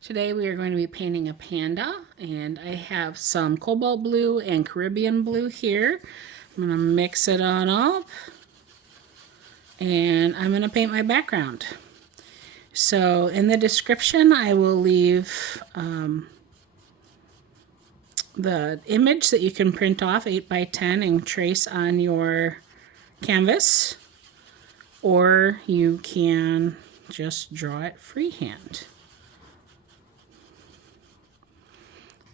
Today we are going to be painting a panda, and I have some cobalt blue and Caribbean blue here. I'm going to mix it on up, and I'm going to paint my background. So in the description I will leave the image that you can print off 8x10 and trace on your canvas, or you can just draw it freehand.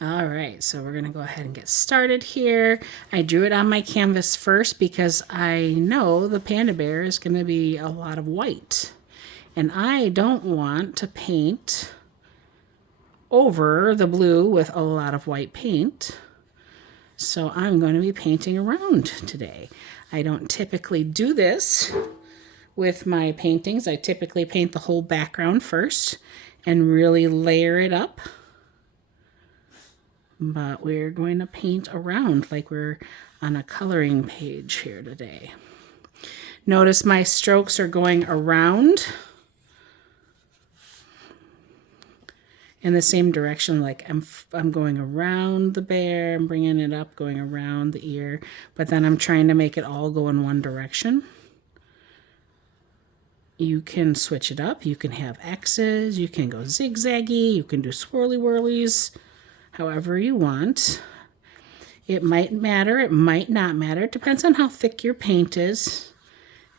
All right, so we're going to go ahead and get started here. I drew it on my canvas first because I know the panda bear is going to be a lot of white. And I don't want to paint over the blue with a lot of white paint. So I'm going to be painting around today. I don't typically do this with my paintings. I typically paint the whole background first and really layer it up. But we're going to paint around like we're on a coloring page here today. Notice my strokes are going around in the same direction. Like I'm going around the bear, I'm bringing it up, going around the ear, but then I'm trying to make it all go in one direction. You can switch it up. You can have X's, you can go zigzaggy, you can do swirly whirlies. However you want. It might matter, it might not matter. It depends on how thick your paint is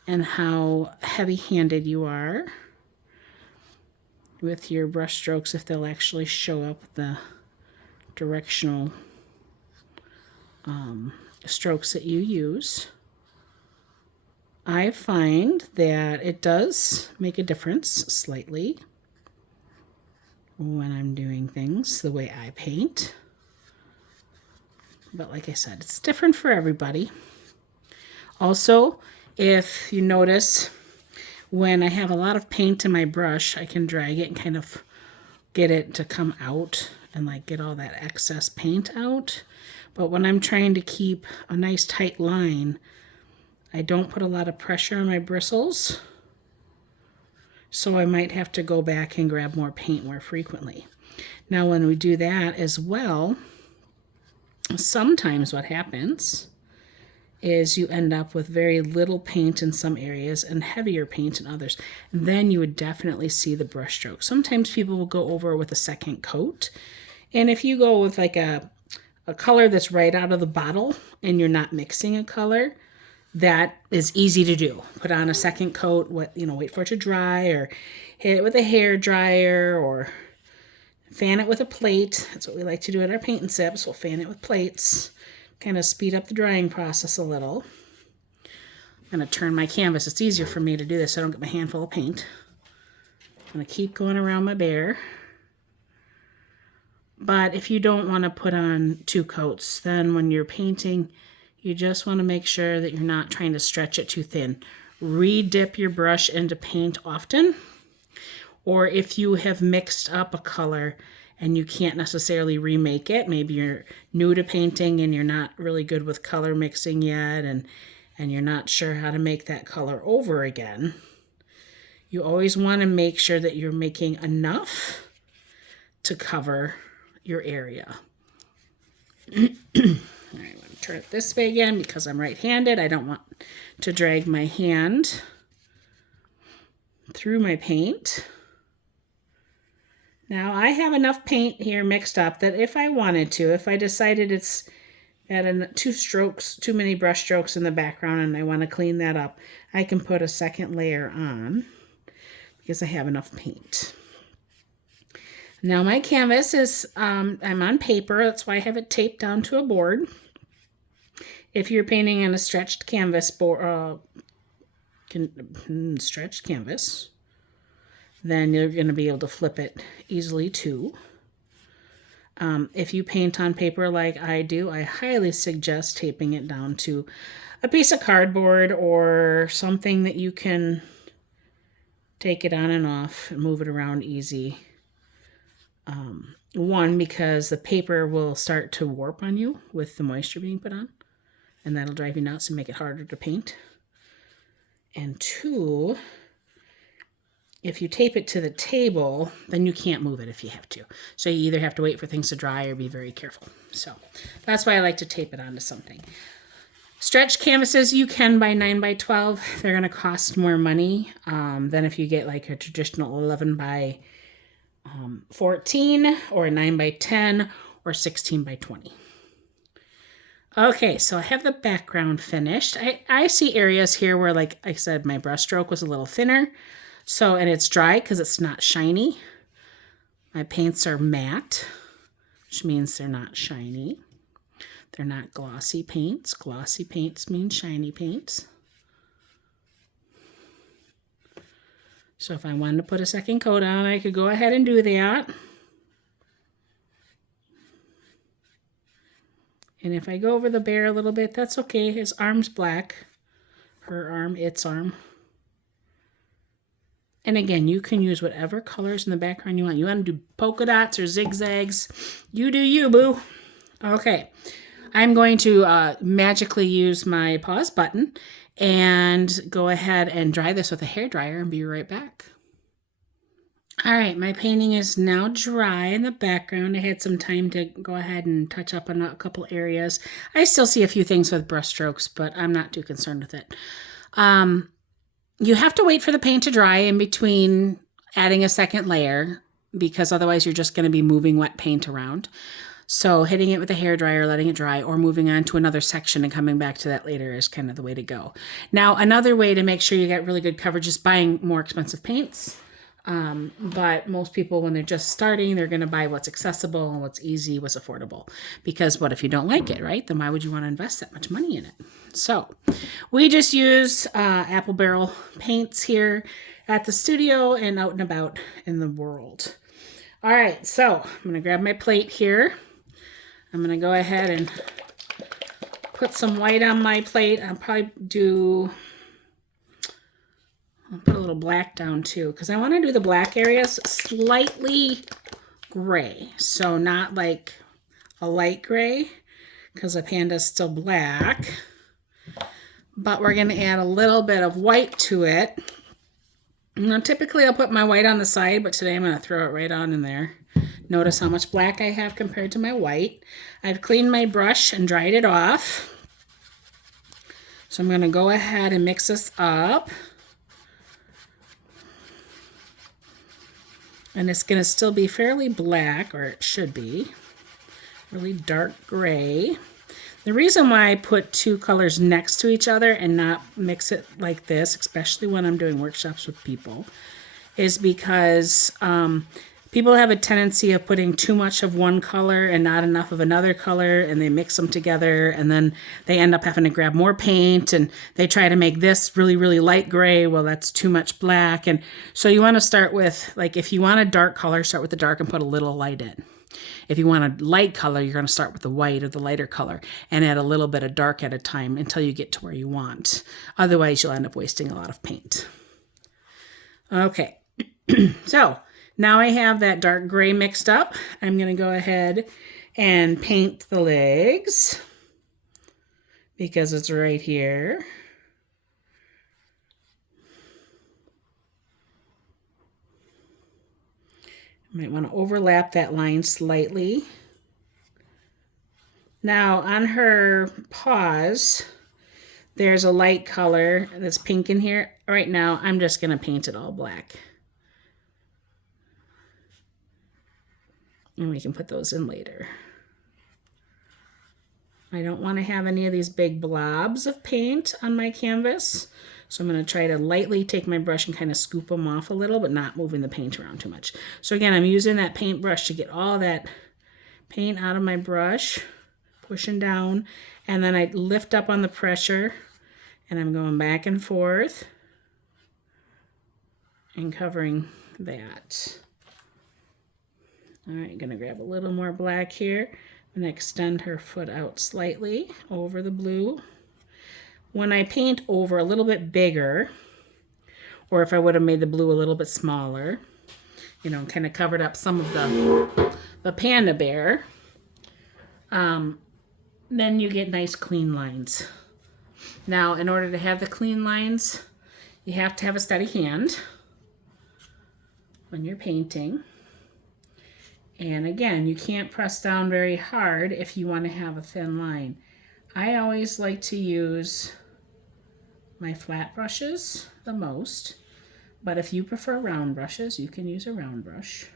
and how heavy-handed you are with your brush strokes, if they'll actually show up the directional strokes that you use. I find that it does make a difference slightly when I'm doing things the way I paint. But like I said, it's different for everybody. Also, if you notice, when I have a lot of paint in my brush, I can drag it and kind of get it to come out and like get all that excess paint out. But when I'm trying to keep a nice tight line, I don't put a lot of pressure on my bristles. So I might have to go back and grab more paint more frequently. Now when we do that as well, sometimes what happens is you end up with very little paint in some areas and heavier paint in others. And then you would definitely see the brush stroke. Sometimes people will go over with a second coat. And if you go with like a color that's right out of the bottle and you're not mixing a color, that is easy to do. Put on a second coat, wait for it to dry, or hit it with a hair dryer, or fan it with a plate. That's what we like to do at our paint and sips. We'll fan it with plates, kind of speed up the drying process a little. I'm going to turn my canvas. It's easier for me to do this so I don't get my hand full of paint. I'm going to keep going around my bear. But if you don't want to put on two coats, then when you're painting, you just want to make sure that you're not trying to stretch it too thin. Re-dip your brush into paint often. Or if you have mixed up a color and you can't necessarily remake it, maybe you're new to painting and you're not really good with color mixing yet, and you're not sure how to make that color over again, you always want to make sure that you're making enough to cover your area. All right, I'm going to turn it this way again because I'm right-handed. I don't want to drag my hand through my paint. Now I have enough paint here mixed up that if I wanted to, if I decided it's at too many brush strokes in the background and I want to clean that up, I can put a second layer on because I have enough paint. Now my canvas is, I'm on paper, that's why I have it taped down to a board. If you're painting on a stretched canvas board, then you're going to be able to flip it easily too. If you paint on paper like I do, I highly suggest taping it down to a piece of cardboard or something that you can take it on and off and move it around easy. One, because the paper will start to warp on you with the moisture being put on, and that'll drive you nuts and make it harder to paint. And two, if you tape it to the table, then you can't move it if you have to. So you either have to wait for things to dry or be very careful. So that's why I like to tape it onto something. Stretch canvases you can buy 9 by 12. They're going to cost more money than if you get like a traditional 11 by 14 or a 9 by 10 or 16 by 20. Okay, so I have the background finished. I see areas here where, like I said, my brush stroke was a little thinner. So, and it's dry because it's not shiny. My paints are matte, which means they're not shiny. They're not glossy paints. Glossy paints mean shiny paints. So if I wanted to put a second coat on, I could go ahead and do that. And if I go over the bear a little bit, that's okay. His arm's black. Her arm, its arm. And again, you can use whatever colors in the background you want. You want to do polka dots or zigzags. You do you, boo. Okay. I'm going to magically use my pause button and go ahead and dry this with a hairdryer and be right back. All right, my painting is now dry in the background. I had some time to go ahead and touch up on a couple areas. I still see a few things with brush strokes, but I'm not too concerned with it. You have to wait for the paint to dry in between adding a second layer because otherwise you're just going to be moving wet paint around. So hitting it with a hairdryer, letting it dry, or moving on to another section and coming back to that later is kind of the way to go. Now, another way to make sure you get really good coverage is buying more expensive paints. But most people, when they're just starting, they're going to buy what's accessible and what's easy, what's affordable. Because what if you don't like it, right? Then why would you want to invest that much money in it? So we just use apple barrel paints here at the studio and out and about in the world. All right, so I'm going to grab my plate here. I'm going to go ahead and put some white on my plate. I'll put a little black down too, because I want to do the black areas slightly gray. So not like a light gray, because the panda's still black. But we're going to add a little bit of white to it. Now, typically I'll put my white on the side, but today I'm going to throw it right on in there. Notice how much black I have compared to my white. I've cleaned my brush and dried it off. So I'm going to go ahead and mix this up. And it's going to still be fairly black, or it should be. Really dark gray. The reason why I put two colors next to each other and not mix it like this, especially when I'm doing workshops with people, is because people have a tendency of putting too much of one color and not enough of another color, and they mix them together, and then they end up having to grab more paint, and they try to make this really, really light gray. Well, that's too much black. And so you want to start with, like, if you want a dark color, start with the dark and put a little light in. If you want a light color, you're going to start with the white or the lighter color and add a little bit of dark at a time until you get to where you want. Otherwise, you'll end up wasting a lot of paint. Okay, so now I have that dark gray mixed up. I'm going to go ahead and paint the legs because it's right here. Might want to overlap that line slightly. Now on her paws, there's a light color that's pink in here. Right now, I'm just going to paint it all black. And we can put those in later. I don't want to have any of these big blobs of paint on my canvas. So I'm going to try to lightly take my brush and kind of scoop them off a little, but not moving the paint around too much. So again, I'm using that paintbrush to get all that paint out of my brush, pushing down, and then I lift up on the pressure, and I'm going back and forth and covering that. All right, I'm going to grab a little more black here and extend her foot out slightly over the blue. When I paint over a little bit bigger, or if I would have made the blue a little bit smaller, you know, kind of covered up some of the panda bear, then you get nice clean lines. Now, in order to have the clean lines, you have to have a steady hand. when you're painting. And again, you can't press down very hard if you want to have a thin line. I always like to use my flat brushes the most, but if you prefer round brushes, you can use a round brush.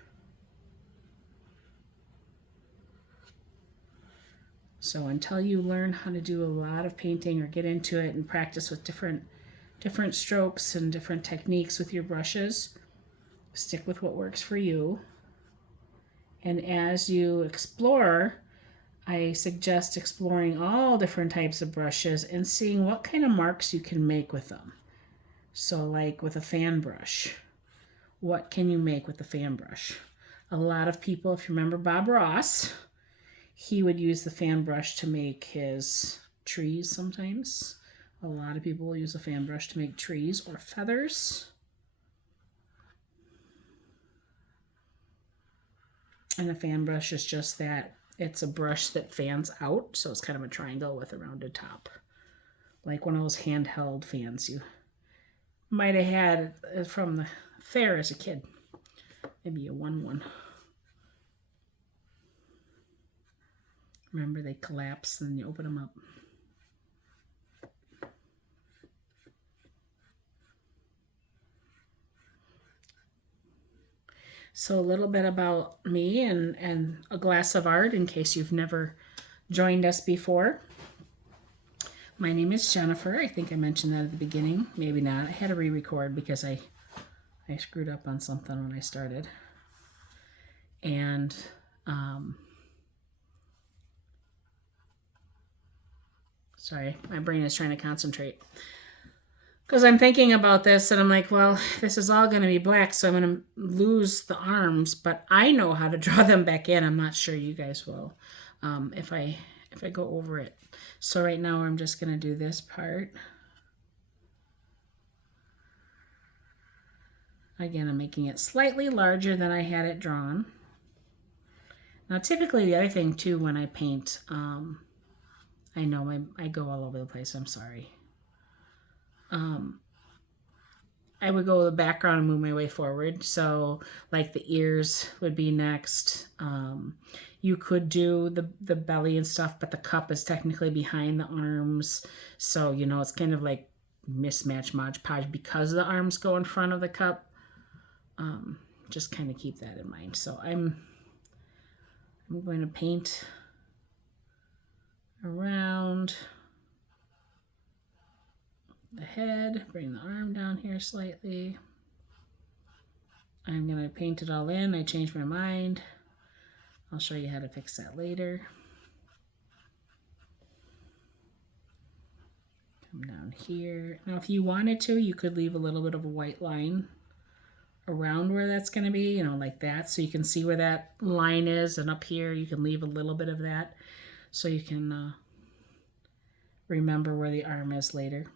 So until you learn how to do a lot of painting or get into it and practice with different strokes and different techniques with your brushes, stick with what works for you. And as you explore, I suggest exploring all different types of brushes and seeing what kind of marks you can make with them. So like with a fan brush, what can you make with the fan brush? A lot of people, if you remember Bob Ross, he would use the fan brush to make his trees sometimes. A lot of people will use a fan brush to make trees or feathers. And a fan brush is just that. It's a brush that fans out, so it's kind of a triangle with a rounded top. Like one of those handheld fans you might have had from the fair as a kid. Maybe a 1-1. Remember, they collapse and you open them up. So a little bit about me and a glass of art in case you've never joined us before. My name is Jennifer. I think I mentioned that at the beginning. Maybe not. I had to re-record because I screwed up on something when I started. And sorry, my brain is trying to concentrate. Because I'm thinking about this and I'm like, well, this is all going to be black, so I'm going to lose the arms, but I know how to draw them back in. I'm not sure you guys will if I go over it. So right now I'm just going to do this part. Again, I'm making it slightly larger than I had it drawn. Now typically the other thing too when I paint, I know I go all over the place, I'm sorry. I would go with the background and move my way forward. So like the ears would be next. You could do the belly and stuff, but the cup is technically behind the arms. So, you know, it's kind of like mismatch, Mod Podge because the arms go in front of the cup. Just kind of keep that in mind. So I'm going to paint around the head, bring the arm down here slightly. I'm going to paint it all in. I changed my mind. I'll show you how to fix that later. Come down here. Now if you wanted to, you could leave a little bit of a white line around where that's going to be, you know, like that, so you can see where that line is, and up here you can leave a little bit of that so you can remember where the arm is later.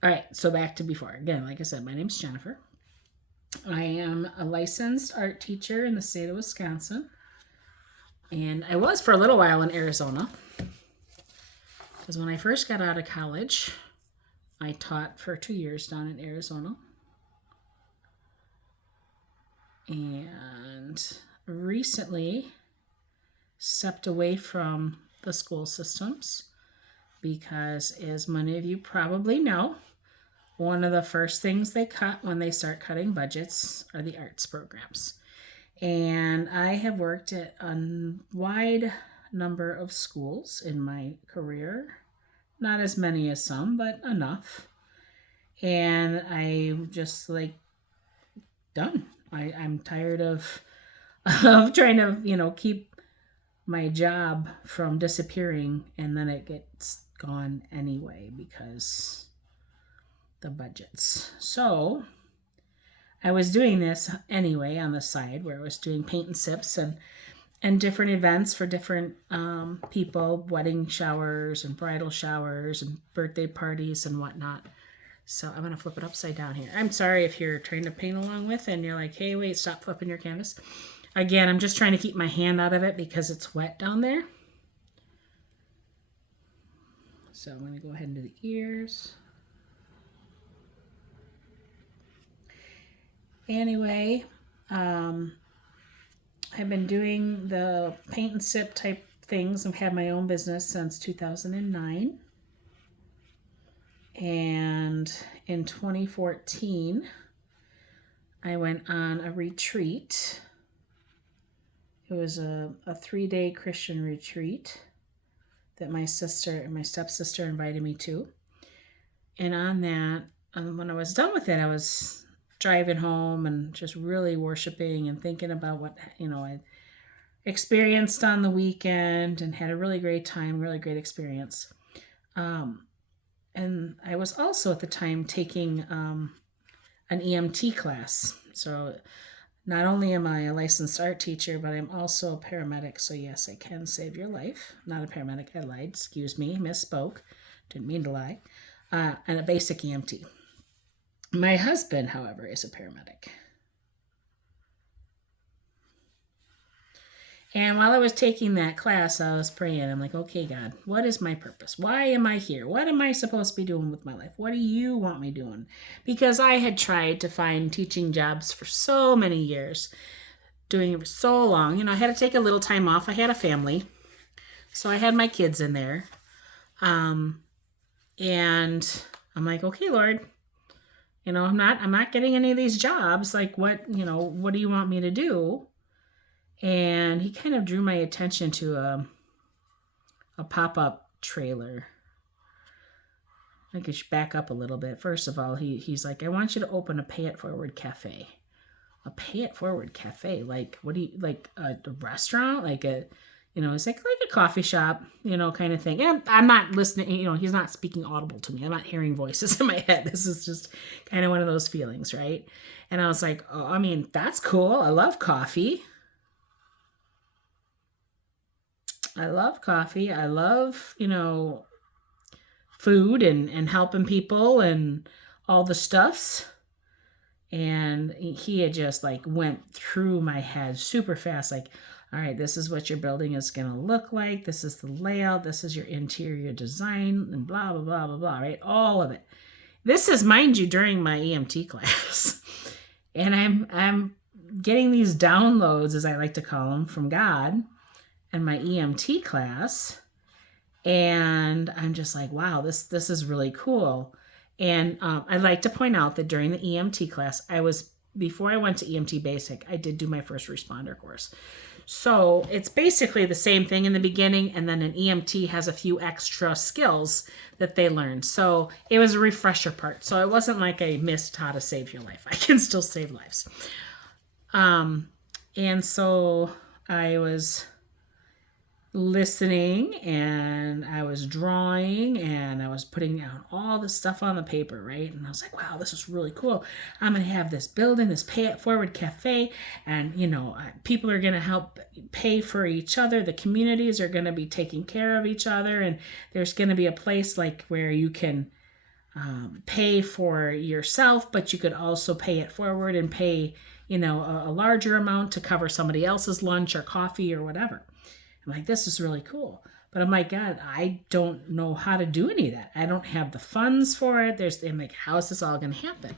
All right, so back to before. Again, like I said, my name's Jennifer. I am a licensed art teacher in the state of Wisconsin. And I was for a little while in Arizona. Because when I first got out of college, I taught for 2 years down in Arizona. And recently stepped away from the school systems because, as many of you probably know, one of the first things they cut when they start cutting budgets are the arts programs. And I have worked at a wide number of schools in my career. Not as many as some, but enough. And I'm just like done. I'm tired of trying to, you know, keep my job from disappearing and then it gets gone anyway because the budgets. So I was doing this anyway on the side where I was doing paint and sips and different events for different people, wedding showers and bridal showers and birthday parties and whatnot. So I'm going to flip it upside down here. I'm sorry if you're trying to paint along with and you're like, hey, wait, stop flipping your canvas. Again, I'm just trying to keep my hand out of it because it's wet down there. So I'm going to go ahead and do the ears. Anyway, I've been doing the paint and sip type things. I've had my own business since 2009. And in 2014, I went on a retreat. It was a 3-day Christian retreat that my sister and my stepsister invited me to. And on that, when I was done with it, I was driving home and just really worshiping and thinking about what, I experienced on the weekend and had a really great time, really great experience. And I was also at the time taking an EMT class. So not only am I a licensed art teacher, but I'm also a paramedic. So yes, I can save your life. Not a paramedic, I lied. Excuse me, misspoke. Didn't mean to lie. And a basic EMT. My husband, however, is a paramedic. And while I was taking that class, I was praying. I'm like, okay, God, what is my purpose? Why am I here? What am I supposed to be doing with my life? What do you want me doing? Because I had tried to find teaching jobs for so many years, doing it for so long. I had to take a little time off. I had a family, so I had my kids in there. And I'm like, okay, Lord, I'm not getting any of these jobs. Like, what do you want me to do? And he kind of drew my attention to a pop-up trailer. I could back up a little bit. First of all, he's like, I want you to open a pay-it-forward cafe. A pay-it-forward cafe? Like, what do you, like a restaurant? Like it's like a coffee shop, kind of thing. And I'm not listening, he's not speaking audible to me. I'm not hearing voices in my head. This is just kind of one of those feelings, right? And I was like, oh, I mean, that's cool. I love coffee. I love coffee. I love, food and helping people and all the stuffs. And he had just like went through my head super fast. Like, all right, this is what your building is going to look like. This is the layout. This is your interior design and blah, blah, blah, blah, blah, right? All of it. This is, mind you, during my EMT class. And I'm getting these downloads, as I like to call them, from God and my EMT class, and I'm just like, wow, this is really cool. And I'd like to point out that during the EMT class, before I went to EMT Basic, I did do my first responder course. So it's basically the same thing in the beginning, and then an EMT has a few extra skills that they learn. So it was a refresher part. So it wasn't like I missed how to save your life. I can still save lives. And so I was listening and I was drawing and I was putting down all the stuff on the paper, right? And I was like, wow, this is really cool. I'm going to have this building, this pay it forward cafe, and people are going to help pay for each other. The communities are going to be taking care of each other, and there's going to be a place like where you can pay for yourself, but you could also pay it forward and pay a larger amount to cover somebody else's lunch or coffee or whatever. I'm like, this is really cool. But I'm like, God, I don't know how to do any of that. I don't have the funds for it. I'm like, how is this all going to happen?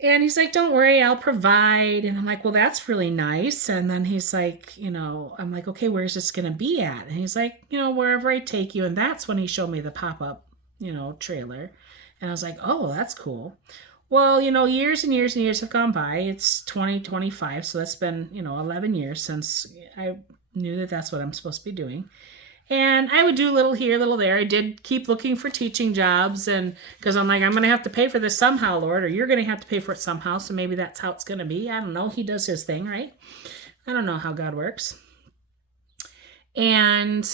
And he's like, don't worry, I'll provide. And I'm like, well, that's really nice. And then he's like, I'm like, okay, where's this going to be at? And he's like, wherever I take you. And that's when he showed me the pop-up, trailer. And I was like, oh, that's cool. Well, years and years and years have gone by. It's 2025. So that's been, 11 years since I knew that that's what I'm supposed to be doing. And I would do a little here, a little there. I did keep looking for teaching jobs, and because I'm like, I'm going to have to pay for this somehow, Lord, or you're going to have to pay for it somehow. So maybe that's how it's going to be. I don't know. He does his thing, right? I don't know how God works. And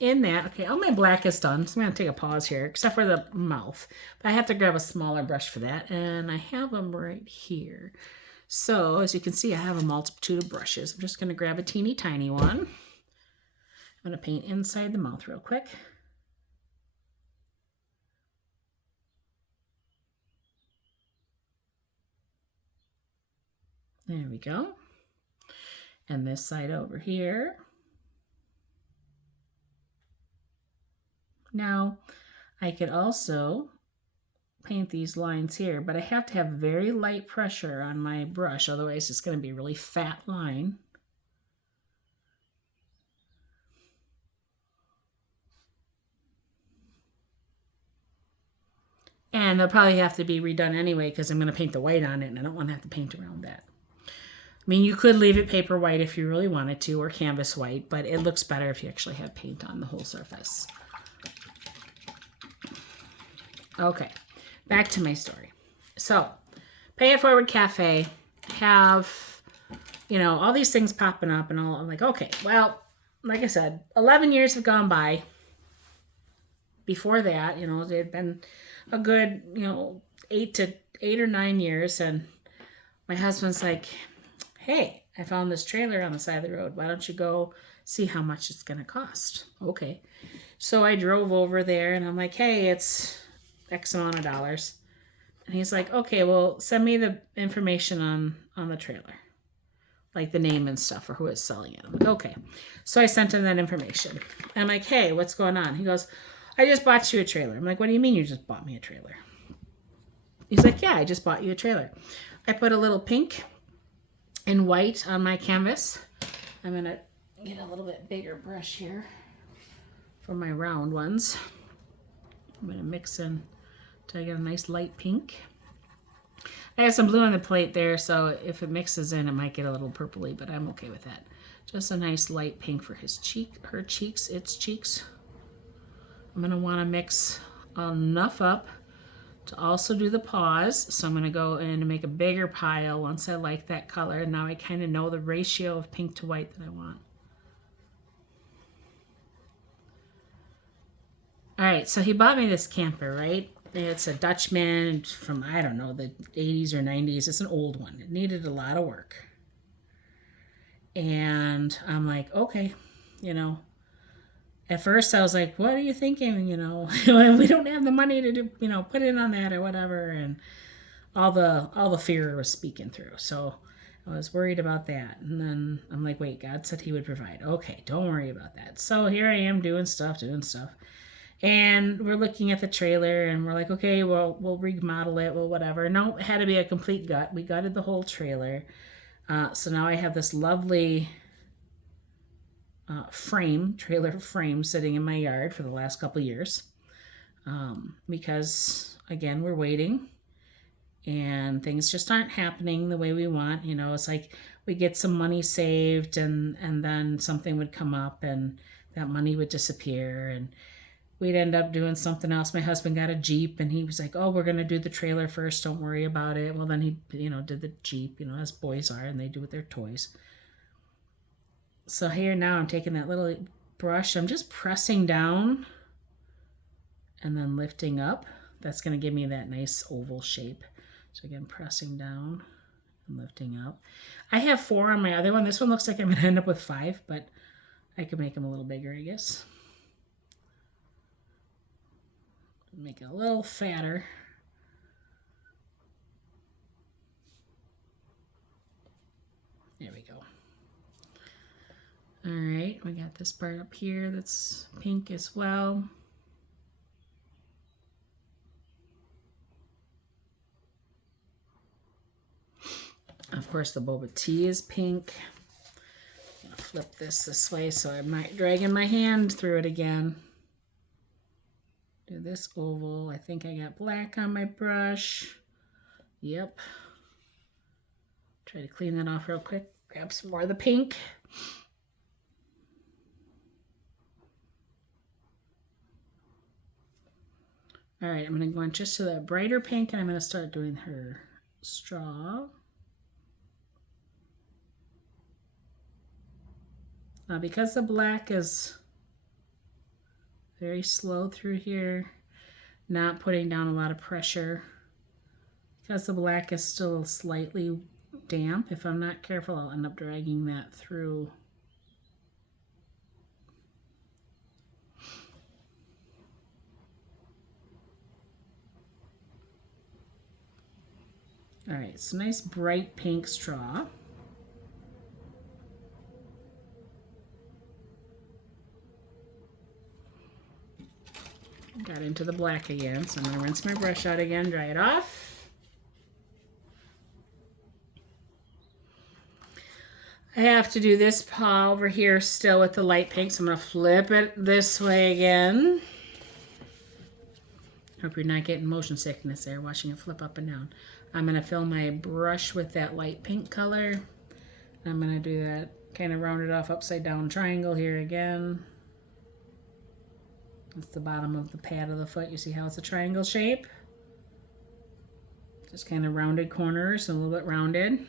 in that, okay, all my black is done. So I'm going to take a pause here, except for the mouth. But I have to grab a smaller brush for that. And I have them right here. So as you can see, I have a multitude of brushes. I'm just going to grab a teeny tiny one. I'm going to paint inside the mouth real quick. There we go. And this side over here. Now, I could also paint these lines here, but I have to have very light pressure on my brush, otherwise it's going to be a really fat line. And they'll probably have to be redone anyway because I'm going to paint the white on it and I don't want to have to paint around that. I mean, you could leave it paper white if you really wanted to, or canvas white, but it looks better if you actually have paint on the whole surface. Okay, back to my story. So, Pay It Forward Cafe have, you know, all these things popping up and all. I'm like, okay, well, like I said, 11 years have gone by. Before that, you know, it had been a good, you know, 8 or 9 years, and my husband's like, hey, I found this trailer on the side of the road. Why don't you go see how much it's going to cost? Okay. So I drove over there and I'm like, hey, it's X amount of dollars. And he's like, okay, well, send me the information on the trailer, like the name and stuff, or who is selling it. I'm like, okay. So I sent him that information. And I'm like, hey, what's going on? He goes, I just bought you a trailer. I'm like, what do you mean you just bought me a trailer? He's like, yeah, I just bought you a trailer. I put a little pink and white on my canvas. I'm going to get a little bit bigger brush here for my round ones. I'm going to mix in till I get a nice light pink. I have some blue on the plate there, so if it mixes in, it might get a little purpley, but I'm okay with that. Just a nice light pink for his cheek, her cheeks, its cheeks. I'm going to want to mix enough up to also do the paws. So I'm going to go in and make a bigger pile once I like that color. And now I kind of know the ratio of pink to white that I want. All right, so he bought me this camper, right? It's a Dutchman from, I don't know, the 80s or 90s. It's an old one. It needed a lot of work. And I'm like, okay, you know. At first I was like, what are you thinking? You know, we don't have the money to do, you know, put it on that or whatever. And all the fear was speaking through. So I was worried about that. And then I'm like, wait, God said he would provide. Okay, don't worry about that. So here I am doing stuff. And we're looking at the trailer and we're like, okay, well, we'll remodel it, well, whatever. No, it had to be a complete gut. We gutted the whole trailer. So now I have this lovely trailer frame sitting in my yard for the last couple of years. Because, again, we're waiting and things just aren't happening the way we want. You know, it's like we get some money saved and then something would come up and that money would disappear and we'd end up doing something else. My husband got a Jeep and he was like, oh, we're going to do the trailer first. Don't worry about it. Well, then he, you know, did the Jeep, you know, as boys are, and they do with their toys. So here now I'm taking that little brush. I'm just pressing down and then lifting up. That's going to give me that nice oval shape. So again, pressing down and lifting up. I have 4 on my other one. This one looks like I'm going to end up with 5, but I could make them a little bigger, I guess. Make it a little fatter. There we go. All right, we got this part up here that's pink as well. Of course, the boba tea is pink. I'm gonna flip this way so I'm not dragging my hand through it again. Do this oval. I think I got black on my brush. Yep. Try to clean that off real quick. Grab some more of the pink. All right, I'm going to go in just to that brighter pink and I'm going to start doing her straw. Now, because the black is very slow through here, not putting down a lot of pressure, because the black is still slightly damp, if I'm not careful, I'll end up dragging that through. All right, so nice bright pink straw. got into the black again, so I'm going to rinse my brush out again, dry it off. I have to do this paw over here still with the light pink, so I'm going to flip it this way again. Hope you're not getting motion sickness there, watching it flip up and down. I'm going to fill my brush with that light pink color. I'm going to do that kind of rounded off upside down triangle here again. That's the bottom of the pad of the foot. You see how it's a triangle shape? Just kind of rounded corners, a little bit rounded.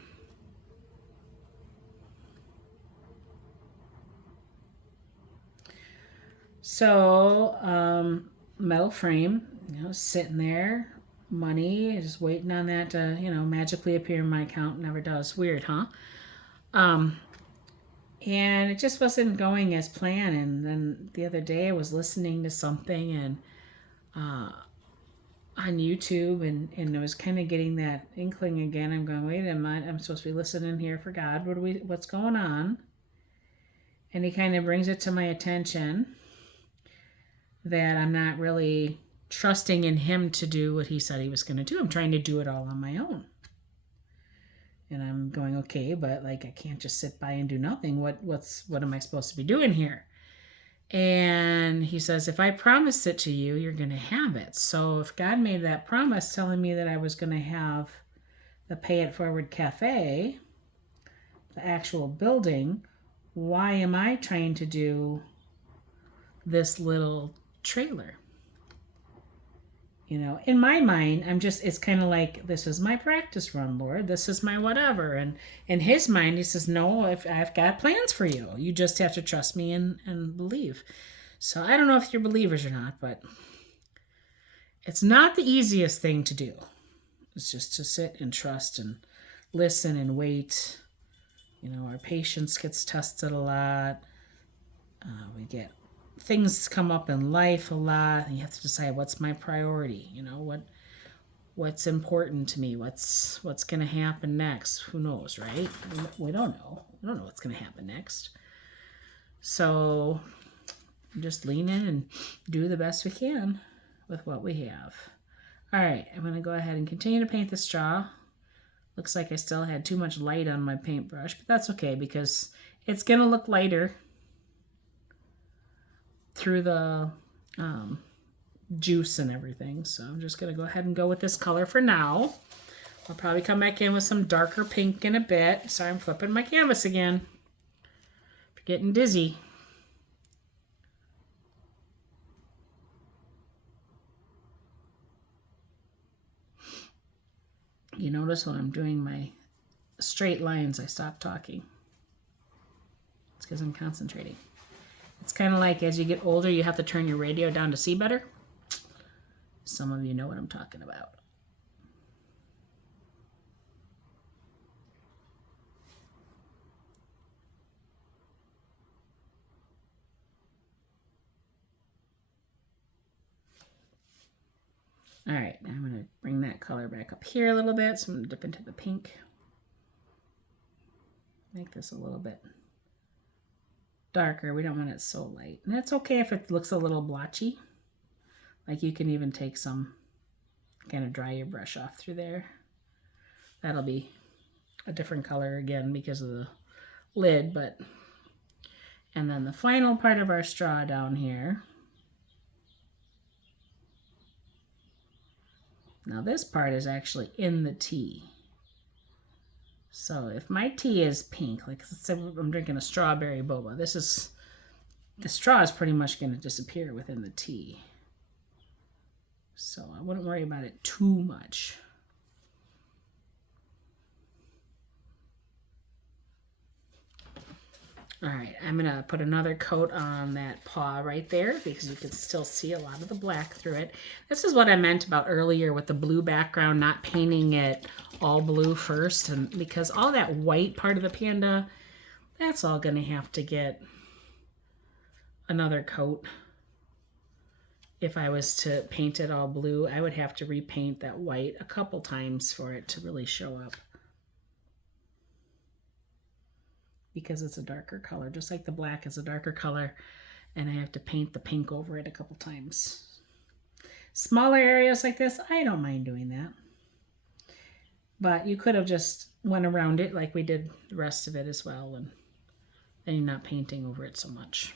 So, metal frame, you know, sitting there, money, just waiting on that to, you know, magically appear in my account. Never does. Weird, huh? And it just wasn't going as planned. And then the other day I was listening to something and on YouTube, and I was kind of getting that inkling again. I'm going, wait a minute, I'm supposed to be listening here for God. What's going on? And he kind of brings it to my attention that I'm not really trusting in him to do what he said he was going to do. I'm trying to do it all on my own. And I'm going, okay, but like I can't just sit by and do nothing. What am I supposed to be doing here? And he says, if I promised it to you, you're going to have it. So if God made that promise telling me that I was going to have the Pay It Forward Cafe, the actual building, why am I trying to do this little trailer? You know, in my mind, it's kind of like, this is my practice run, Lord. This is my whatever. And in his mind, he says, no, I've got plans for you. You just have to trust me and believe. So I don't know if you're believers or not, but it's not the easiest thing to do. It's just to sit and trust and listen and wait. You know, our patience gets tested a lot. We get things come up in life a lot, and you have to decide what's my priority. You know, what's important to me. What's going to happen next? Who knows, right? We don't know. We don't know what's going to happen next. So just lean in and do the best we can with what we have. All right, I'm going to go ahead and continue to paint the straw. Looks like I still had too much light on my paintbrush, but that's okay because it's going to look lighter through the juice and everything. So I'm just going to go ahead and go with this color for now. I'll probably come back in with some darker pink in a bit. Sorry, I'm flipping my canvas again. I'm getting dizzy. You notice when I'm doing my straight lines, I stop talking. It's because I'm concentrating. It's kind of like as you get older, you have to turn your radio down to see better. Some of you know what I'm talking about. All right, now I'm going to bring that color back up here a little bit. So I'm going to dip into the pink. Make this a little bit darker. We don't want it so light. And it's okay if it looks a little blotchy. Like you can even take some, kind of dry your brush off through there. That'll be a different color again because of the lid, but, and then the final part of our straw down here. Now this part is actually in the tea. So if my tea is pink, like let's say I'm drinking a strawberry boba, the straw is pretty much going to disappear within the tea. So I wouldn't worry about it too much. All right, I'm going to put another coat on that paw right there because you can still see a lot of the black through it. This is what I meant about earlier with the blue background, not painting it all blue first, and because all that white part of the panda, that's all going to have to get another coat. If I was to paint it all blue, I would have to repaint that white a couple times for it to really show up. Because it's a darker color, just like the black is a darker color, and I have to paint the pink over it a couple times. Smaller areas like this, I don't mind doing that. But you could have just went around it like we did the rest of it as well, and then you're not painting over it so much.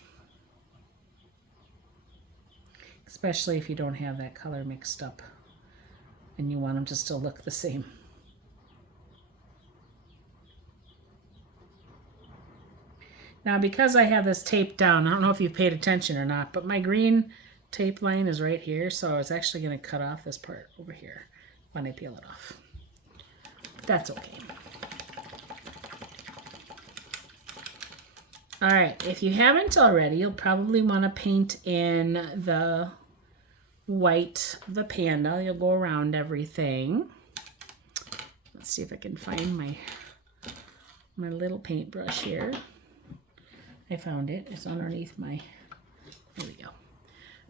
Especially if you don't have that color mixed up and you want them to still look the same. Now, because I have this taped down, I don't know if you've paid attention or not, but my green tape line is right here, so I was actually going to cut off this part over here when I peel it off. That's okay. All right, if you haven't already, you'll probably want to paint in the white of the panda. You'll go around everything. Let's see if I can find my little paintbrush here. I found it. It's underneath my, there we go.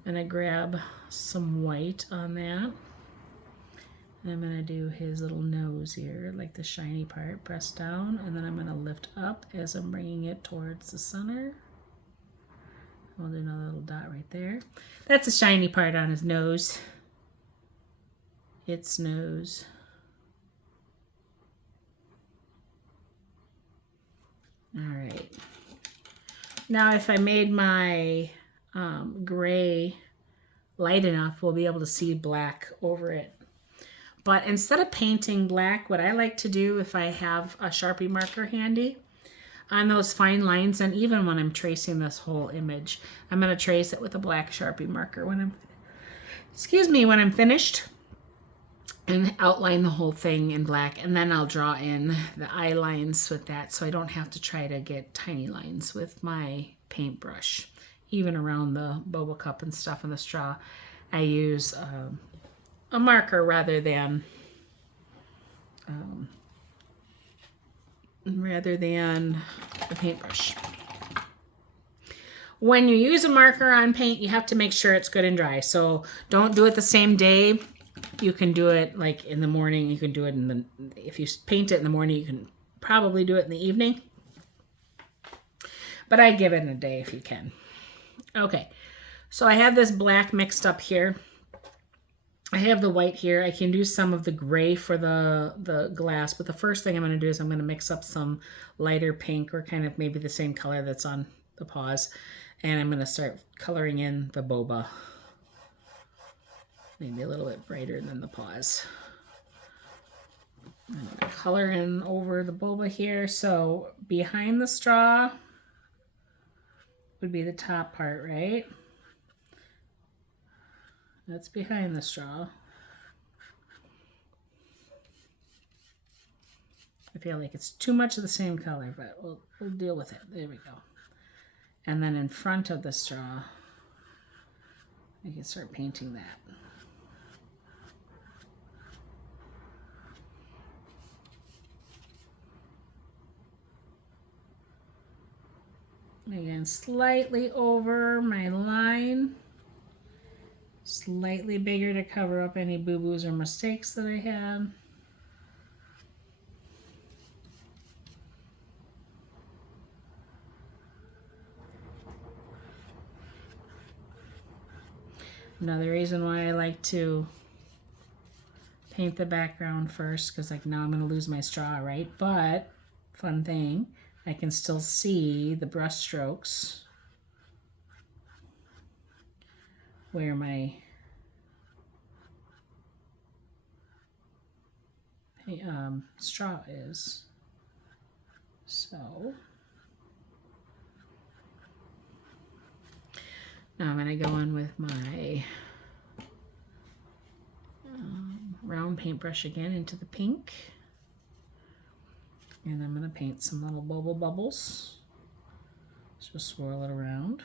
And I grab some white on that. And I'm going to do his little nose here, like the shiny part, press down, and then I'm going to lift up as I'm bringing it towards the center. I'll do another little dot right there. That's the shiny part on his nose. Its nose. All right. Now, if I made my gray light enough, we'll be able to see black over it. But instead of painting black, what I like to do if I have a Sharpie marker handy on those fine lines, and even when I'm tracing this whole image, I'm going to trace it with a black Sharpie marker when I'm finished, and outline the whole thing in black, and then I'll draw in the eye lines with that, so I don't have to try to get tiny lines with my paintbrush. Even around the boba cup and stuff in the straw, I use a marker rather than a paintbrush. When you use a marker on paint, you have to make sure it's good and dry. So don't do it the same day. You can do it like in the morning. You can do it if you paint it in the morning, you can probably do it in the evening. But I give it in a day if you can. Okay, so I have this black mixed up here. I have the white here. I can do some of the gray for the glass, but the first thing I'm going to do is I'm going to mix up some lighter pink, or kind of maybe the same color that's on the paws, and I'm going to start coloring in the boba. Maybe a little bit brighter than the paws. I'm going to color in over the boba here. So behind the straw would be the top part, right? That's behind the straw. I feel like it's too much of the same color, but we'll deal with it. There we go. And then in front of the straw, I can start painting that. Again, slightly over my line. Slightly bigger to cover up any boo-boos or mistakes that I had. Another reason why I like to paint the background first, because like now I'm going to lose my straw, right? But fun thing, I can still see the brush strokes where my straw is. So now I'm going to go in with my round paintbrush again into the pink. And I'm going to paint some little boba bubbles. Just swirl it around.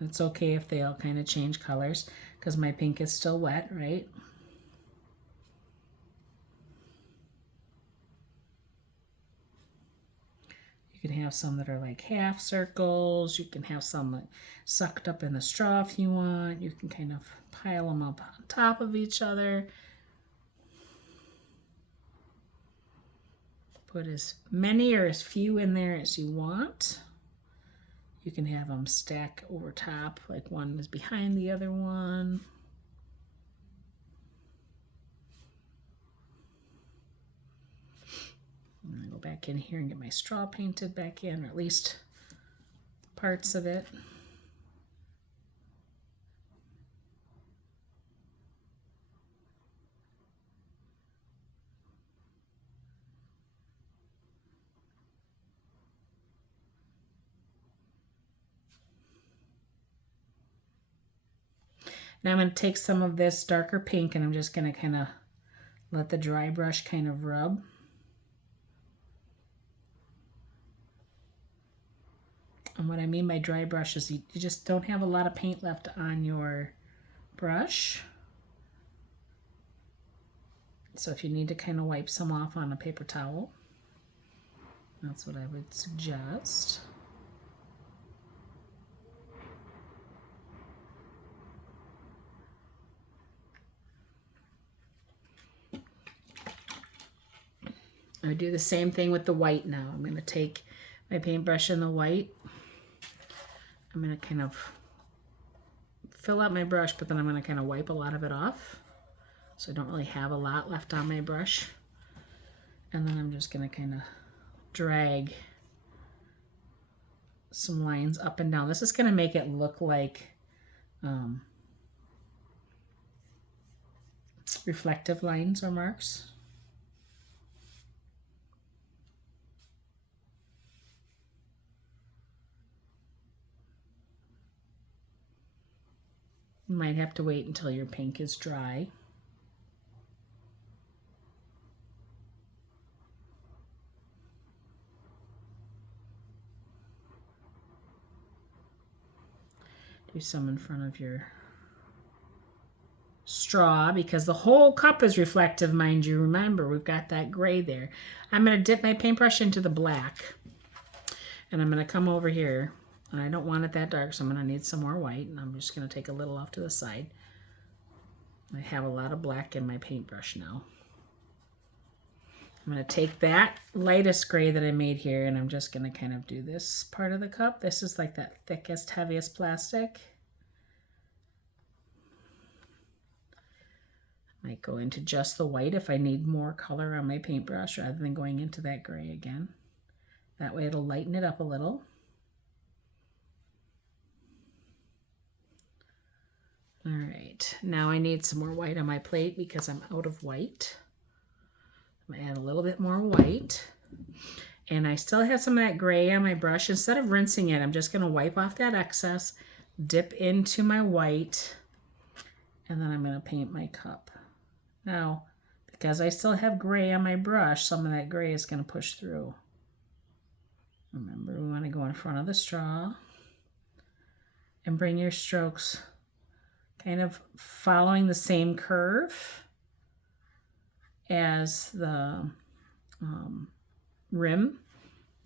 It's okay if they all kind of change colors, because my pink is still wet, right? You can have some that are like half circles. You can have some like sucked up in the straw if you want. You can kind of pile them up on top of each other. Put as many or as few in there as you want. You can have them stack over top, like one is behind the other one. I'm going to go back in here and get my straw painted back in, or at least parts of it. Now I'm going to take some of this darker pink and I'm just going to kind of let the dry brush kind of rub. And what I mean by dry brush is you just don't have a lot of paint left on your brush. So if you need to kind of wipe some off on a paper towel, that's what I would suggest. I would do the same thing with the white now. I'm going to take my paintbrush in the white. I'm going to kind of fill out my brush, but then I'm going to kind of wipe a lot of it off. So I don't really have a lot left on my brush. And then I'm just going to kind of drag some lines up and down. This is going to make it look like reflective lines or marks. You might have to wait until your pink is dry. Do some in front of your straw because the whole cup is reflective, mind you. Remember, we've got that gray there. I'm going to dip my paintbrush into the black and I'm going to come over here. And I don't want it that dark, so I'm going to need some more white. And I'm just going to take a little off to the side. I have a lot of black in my paintbrush now. I'm going to take that lightest gray that I made here, and I'm just going to kind of do this part of the cup. This is like that thickest, heaviest plastic. I might go into just the white if I need more color on my paintbrush rather than going into that gray again. That way it'll lighten it up a little. All right, now I need some more white on my plate because I'm out of white. I'm gonna add a little bit more white. And I still have some of that gray on my brush. Instead of rinsing it, I'm just gonna wipe off that excess, dip into my white, and then I'm gonna paint my cup. Now, because I still have gray on my brush, some of that gray is gonna push through. Remember, we wanna go in front of the straw and bring your strokes kind of following the same curve as the rim,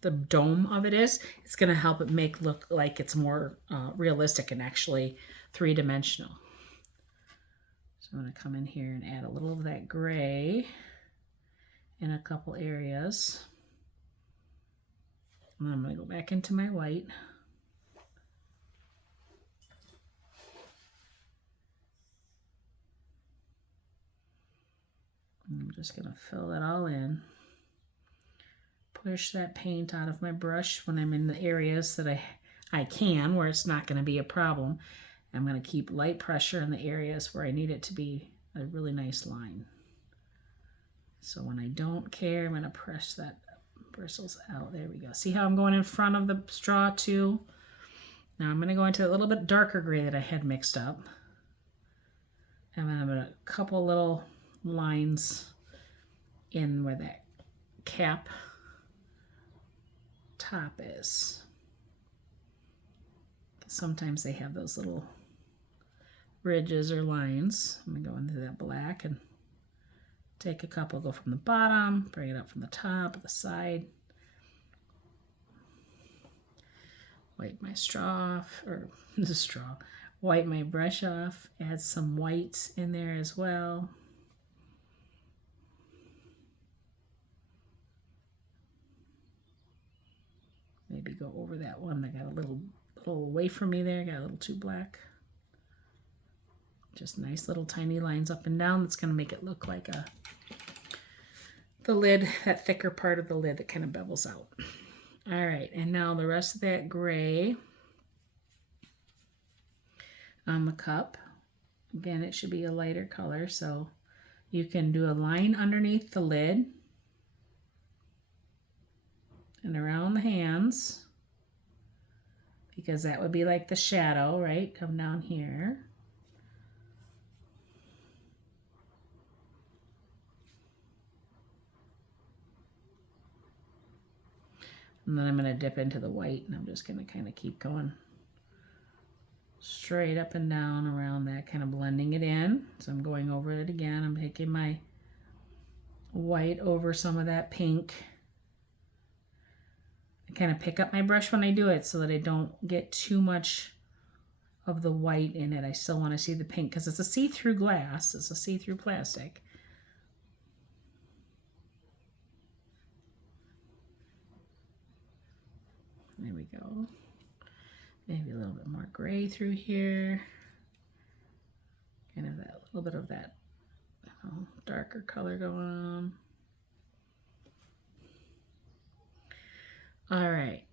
the dome of it is. It's going to help it look like it's more realistic and actually three-dimensional. So I'm going to come in here and add a little of that gray in a couple areas. And I'm going to go back into my white. I'm just going to fill that all in. Push that paint out of my brush when I'm in the areas that I can, where it's not going to be a problem. I'm going to keep light pressure in the areas where I need it to be a really nice line. So when I don't care, I'm going to press that bristles out. There we go. See how I'm going in front of the straw too? Now I'm going to go into a little bit darker gray that I had mixed up. And then I'm going to a couple little lines in where that cap top is. Sometimes they have those little ridges or lines. I'm going to go into that black and take a couple, go from the bottom, bring it up from the top, the side. Wipe my straw off, or the straw. Wipe my brush off, add some whites in there as well. Maybe go over that one that got a little little away from me there. Got a little too black. Just nice little tiny lines up and down. That's going to make it look like the lid, that thicker part of the lid that kind of bevels out. All right, and now the rest of that gray on the cup. Again, it should be a lighter color, so you can do a line underneath the lid and around the hands, because that would be like the shadow, right? Come down here. And then I'm going to dip into the white, and I'm just going to kind of keep going straight up and down around that, kind of blending it in. So I'm going over it again. I'm taking my white over some of that pink. I kind of pick up my brush when I do it so that I don't get too much of the white in it. I still want to see the pink because it's a see-through glass. It's a see-through plastic. There we go. Maybe a little bit more gray through here. Kind of that little bit of that darker color going on. All right.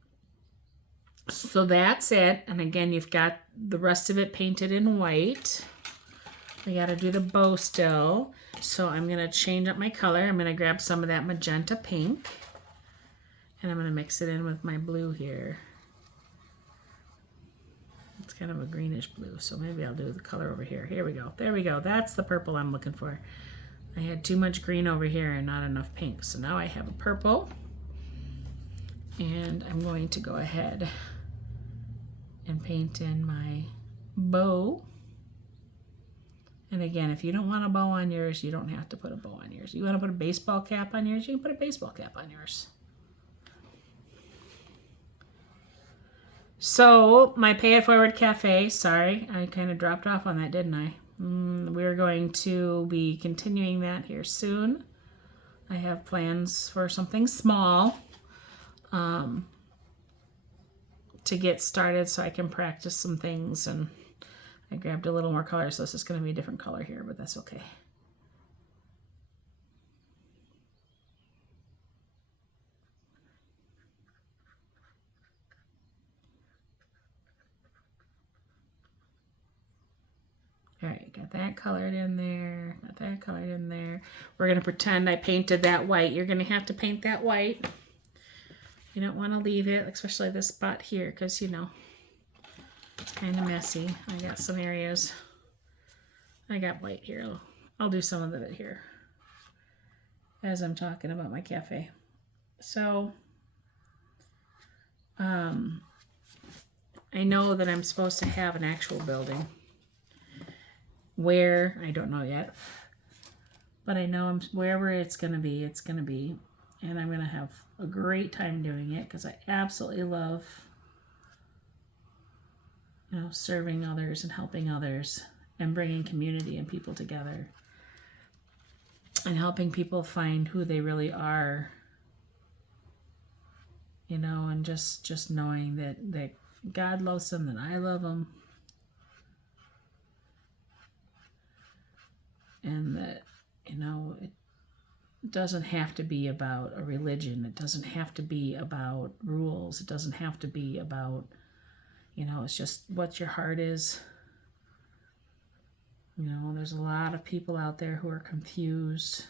So that's it. And again, you've got the rest of it painted in white. We got to do the bow still. So I'm going to change up my color. I'm going to grab some of that magenta pink. And I'm going to mix it in with my blue here. It's kind of a greenish blue, so maybe I'll do the color over here. Here we go. There we go. That's the purple I'm looking for. I had too much green over here and not enough pink. So now I have a purple. And I'm going to go ahead and paint in my bow. And again, if you don't want a bow on yours, you don't have to put a bow on yours. You want to put a baseball cap on yours, you can put a baseball cap on yours. So my Pay It Forward Cafe, sorry, I kind of dropped off on that, didn't I? We're going to be continuing that here soon. I have plans for something small to get started so I can practice some things. And I grabbed a little more color, so this is going to be a different color here, but that's okay. All right, got that colored in there, got that colored in there. We're going to pretend I painted that white. You're going to have to paint that white. You don't want to leave it, especially this spot here, because, you know, it's kind of messy. I got some areas. I got white here. I'll do some of it here as I'm talking about my cafe. So, I know that I'm supposed to have an actual building. Where, I don't know yet, but I know wherever it's going to be, and I'm going to have a great time doing it because I absolutely love, you know, serving others and helping others and bringing community and people together and helping people find who they really are, you know, and just knowing that God loves them, that I love them. And that, you know, it doesn't have to be about a religion. It doesn't have to be about rules. It doesn't have to be about, you know, it's just what your heart is. You know, there's a lot of people out there who are confused.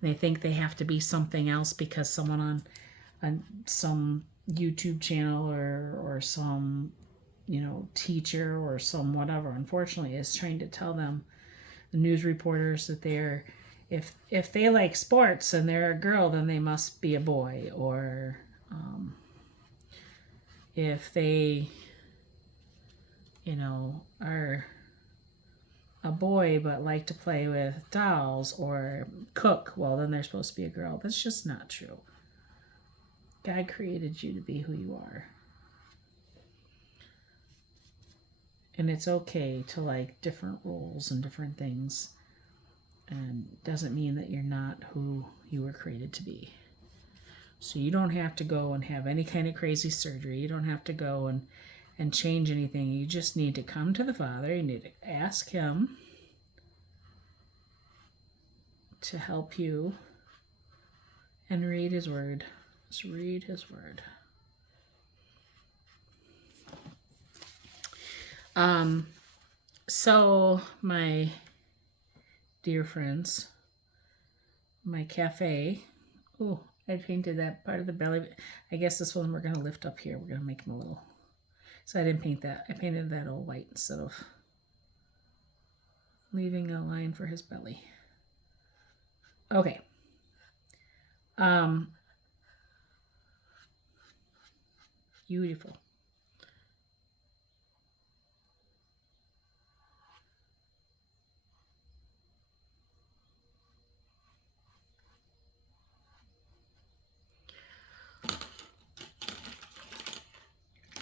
They think they have to be something else because someone on some YouTube channel or some, you know, teacher or some whatever, unfortunately, is trying to tell them, the news reporters, that they're, if they like sports and they're a girl, then they must be a boy, or if they, you know, are a boy but like to play with dolls or cook, well, then they're supposed to be a girl. That's just not true. God created you to be who you are. And it's okay to like different roles and different things. And doesn't mean that you're not who you were created to be. So you don't have to go and have any kind of crazy surgery. You don't have to go and change anything. You just need to come to the Father. You need to ask Him to help you and read His Word. Just read His Word. So my dear friends, my cafe. Oh, I painted that part of the belly. I guess this one we're going to lift up here. We're going to make him a little. So I didn't paint that. I painted that all white instead of leaving a line for his belly. Okay. Beautiful.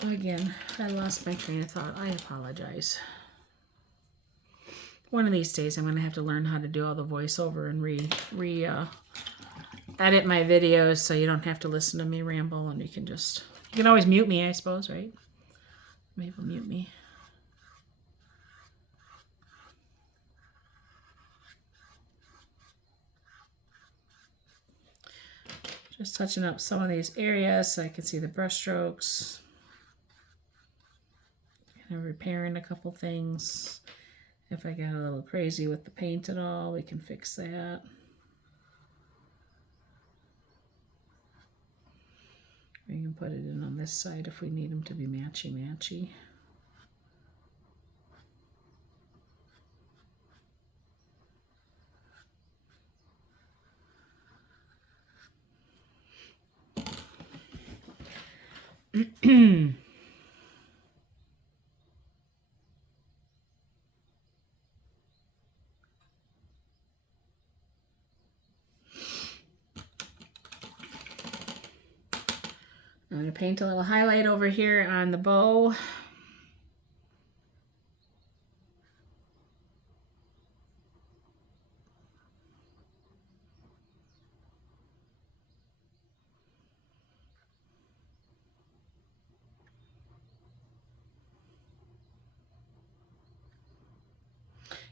Again, I lost my train of thought. I apologize. One of these days I'm going to have to learn how to do all the voiceover and edit my videos so you don't have to listen to me ramble, and you can always mute me, I suppose, right? Maybe mute me. Just touching up some of these areas so I can see the brush strokes. Kind of repairing a couple things. If I get a little crazy with the paint at all, we can fix that. We can put it in on this side if we need them to be matchy-matchy. I'm going to paint a little highlight over here on the bow.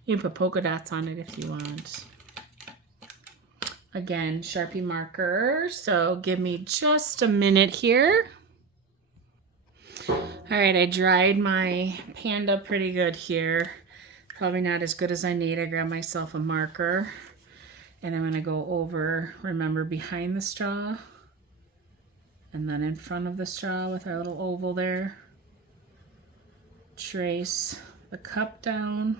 You can put polka dots on it if you want. Again, Sharpie marker. So give me just a minute here. All right, I dried my Panda pretty good here. Probably not as good as I need. I grabbed myself a marker and I'm going to go over, remember, behind the straw and then in front of the straw with our little oval there. Trace the cup down.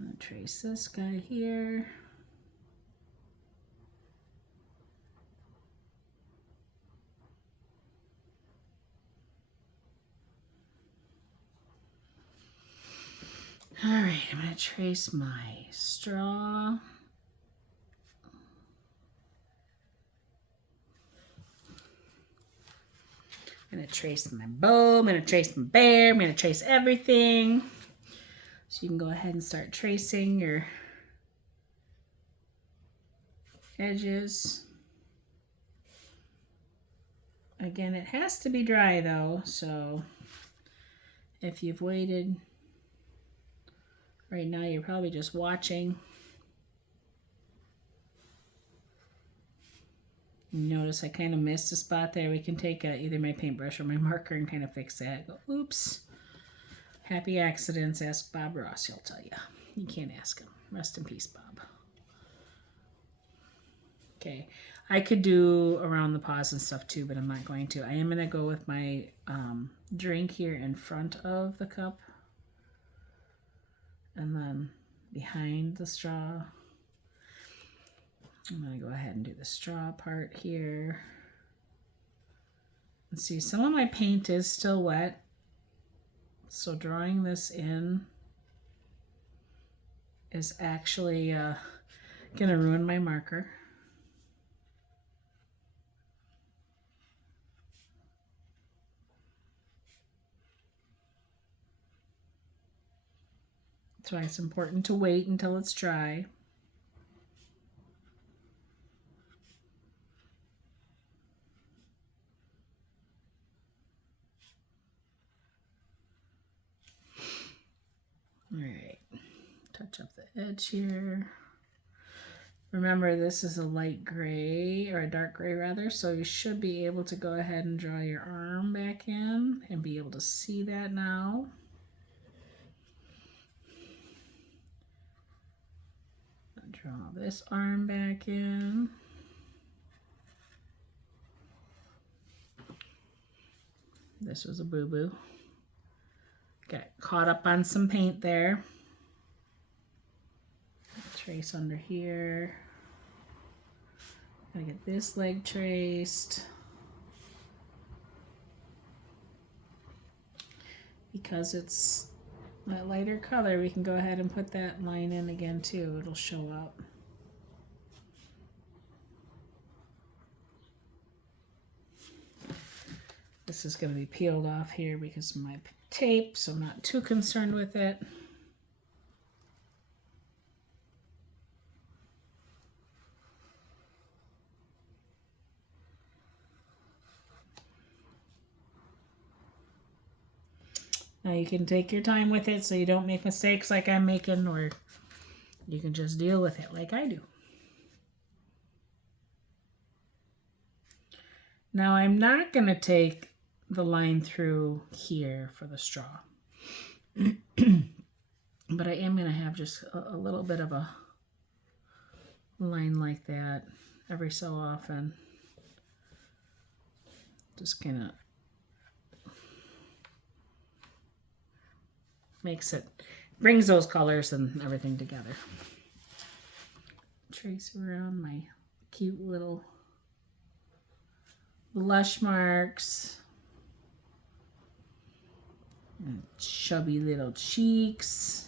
I'll trace this guy here. All right, I'm going to trace my straw. I'm going to trace my bow. I'm going to trace my bear. I'm going to trace everything. So you can go ahead and start tracing your edges. Again, it has to be dry though, so if you've waited, right now you're probably just watching. Notice I kind of missed a spot there. We can take either my paintbrush or my marker and kind of fix that. Go, oops. Happy accidents. Ask Bob Ross. He'll tell you. You can't ask him. Rest in peace, Bob. Okay. I could do around the paws and stuff too, but I'm not going to. I am going to go with my drink here in front of the cup. And then behind the straw. I'm going to go ahead and do the straw part here. And see, some of my paint is still wet. So drawing this in is actually going to ruin my marker. That's why it's important to wait until it's dry. All right, touch up the edge here. Remember, this is a light gray, or a dark gray rather, so you should be able to go ahead and draw your arm back in and be able to see that now. Draw this arm back in. This was a boo-boo. Got caught up on some paint there. Trace under here. Gotta get this leg traced. Because it's that lighter color, we can go ahead and put that line in again too. It'll show up. This is going to be peeled off here because of my tape, so I'm not too concerned with it. Now you can take your time with it so you don't make mistakes like I'm making, or you can just deal with it like I do. Now I'm not going to take the line through here for the straw, but I am going to have just a little bit of a line like that every so often. Just kind of brings those colors and everything together. Trace around my cute little blush marks and chubby little cheeks.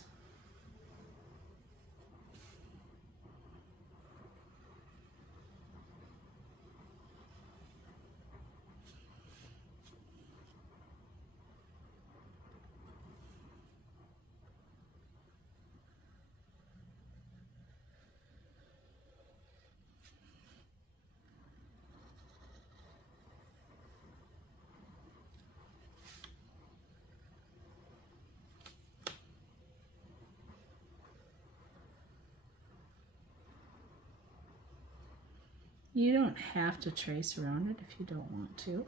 You don't have to trace around it if you don't want to.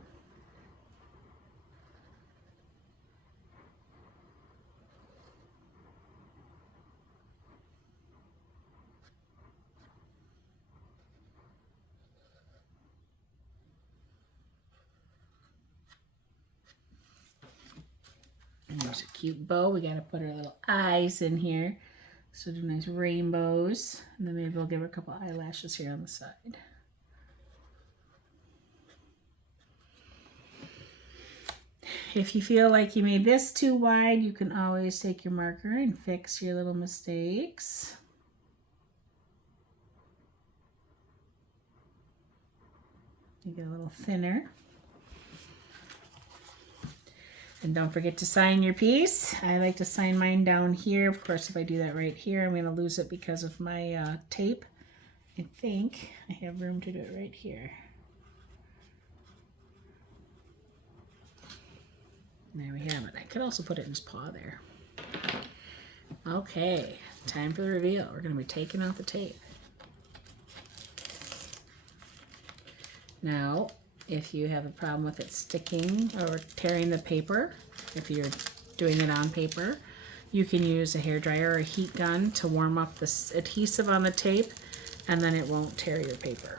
And there's a cute bow. We got to put our little eyes in here. So do nice rainbows. And then maybe we'll give her a couple eyelashes here on the side. If you feel like you made this too wide, you can always take your marker and fix your little mistakes. You get a little thinner. And don't forget to sign your piece. I like to sign mine down here. Of course, if I do that right here, I'm going to lose it because of my tape. I think I have room to do it right here. There we have it. I could also put it in his paw there. Okay, time for the reveal. We're going to be taking out the tape. Now, if you have a problem with it sticking or tearing the paper, if you're doing it on paper, you can use a hairdryer or a heat gun to warm up the adhesive on the tape, and then it won't tear your paper.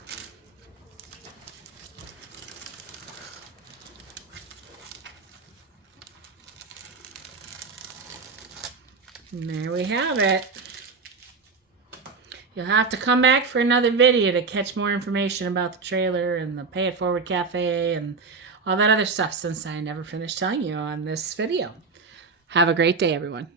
And there we have it. You'll have to come back for another video to catch more information about the trailer and the Pay It Forward Cafe and all that other stuff, since I never finished telling you on this video. Have a great day, everyone.